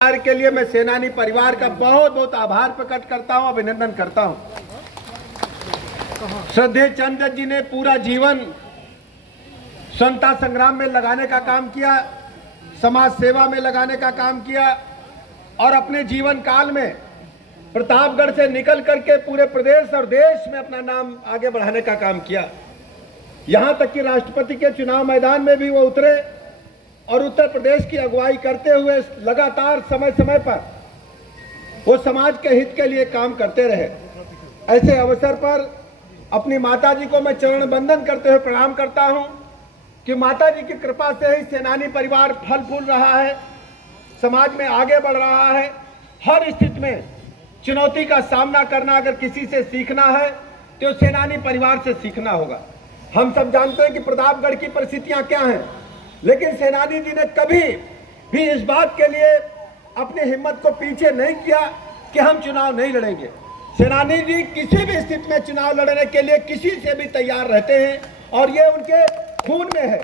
के लिए मैं सेनानी परिवार का बहुत बहुत आभार प्रकट करता हूं, अभिनंदन करता हूं। श्रद्धेय चंद्र जी ने पूरा जीवन स्वतंत्रता संग्राम में लगाने का काम किया, समाज सेवा में लगाने का काम किया और अपने जीवन काल में प्रतापगढ़ से निकल करके पूरे प्रदेश और देश में अपना नाम आगे बढ़ाने का काम किया। यहां तक कि राष्ट्रपति के चुनाव मैदान में भी वो उतरे और उत्तर प्रदेश की अगुवाई करते हुए लगातार समय समय पर वो समाज के हित के लिए काम करते रहे। ऐसे अवसर पर अपनी माता जी को मैं चरण वंदन करते हुए प्रणाम करता हूं कि माता जी की कृपा से ही सेनानी परिवार फल फूल रहा है, समाज में आगे बढ़ रहा है। हर स्थिति में चुनौती का सामना करना अगर किसी से सीखना है तो सेनानी परिवार से सीखना होगा। हम सब जानते हैं कि प्रतापगढ़ की परिस्थितियां क्या हैं, लेकिन सेनानी जी ने कभी भी इस बात के लिए अपनी हिम्मत को पीछे नहीं किया कि हम चुनाव नहीं लड़ेंगे। सेनानी जी किसी भी स्थिति में चुनाव लड़ने के लिए किसी से भी तैयार रहते हैं और ये उनके खून में है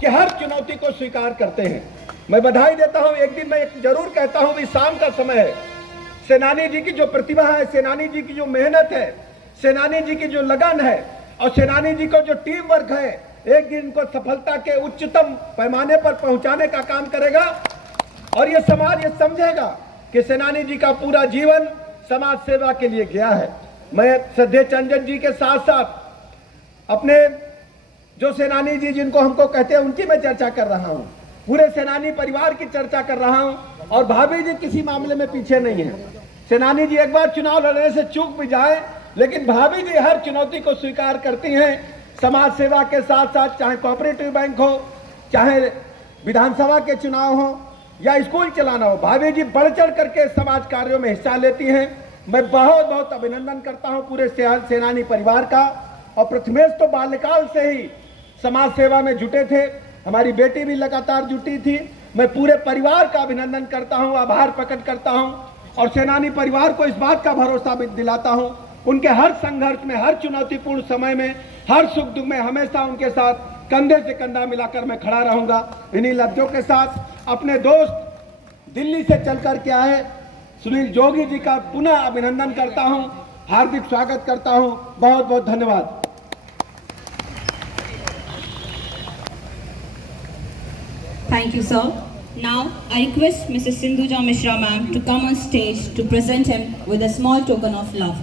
कि हर चुनौती को स्वीकार करते हैं। मैं बधाई देता हूं। एक दिन मैं जरूर कहता हूं कि शाम का समय है, सेनानी जी की जो प्रतिभा है, सेनानी जी की जो मेहनत है, सेनानी जी की जो लगन है और सेनानी जी को जो टीम वर्क है, एक दिन को सफलता के उच्चतम पैमाने पर पहुंचाने का काम करेगा और ये समाज ये समझेगा कि सेनानी जी का पूरा जीवन समाज सेवा के लिए गया है। मैं श्रद्धेय चंद्र जी के साथ साथ अपने जो सेनानी जी जिनको हमको कहते हैं उनकी मैं चर्चा कर रहा हूं, पूरे सेनानी परिवार की चर्चा कर रहा हूं और भाभी जी किसी मामले में पीछे नहीं है। सेनानी जी एक बार चुनाव लड़ने से चूक भी जाए, लेकिन भाभी जी हर चुनौती को स्वीकार करती हैं। समाज सेवा के साथ साथ चाहे कोऑपरेटिव बैंक हो, चाहे विधानसभा के चुनाव हो या स्कूल चलाना हो, भाभी जी बढ़ चढ़ करके समाज कार्यों में हिस्सा लेती हैं। मैं बहुत बहुत अभिनंदन करता हूं पूरे सेनानी परिवार का। और प्रथमेश तो बाल्यकाल से ही समाज सेवा में जुटे थे, हमारी बेटी भी लगातार जुटी थी। मैं पूरे परिवार का अभिनंदन करता हूं, आभार प्रकट करता हूं और सेनानी परिवार को इस बात का भरोसा भी दिलाता हूं, उनके हर संघर्ष में, हर चुनौतीपूर्ण समय में, हर सुख दुख में हमेशा उनके साथ कंधे से कंधा मिलाकर मैं खड़ा रहूंगा। इन्हीं लफ्जों के साथ अपने दोस्त दिल्ली से चलकर के आए सुनील जोगी जी का पुनः अभिनंदन करता हूं, हार्दिक स्वागत करता हूं। बहुत बहुत धन्यवाद। Thank you, sir. Now, I request Mrs. Sindhuja Mishra ma'am to come on stage to present him with a small token of love.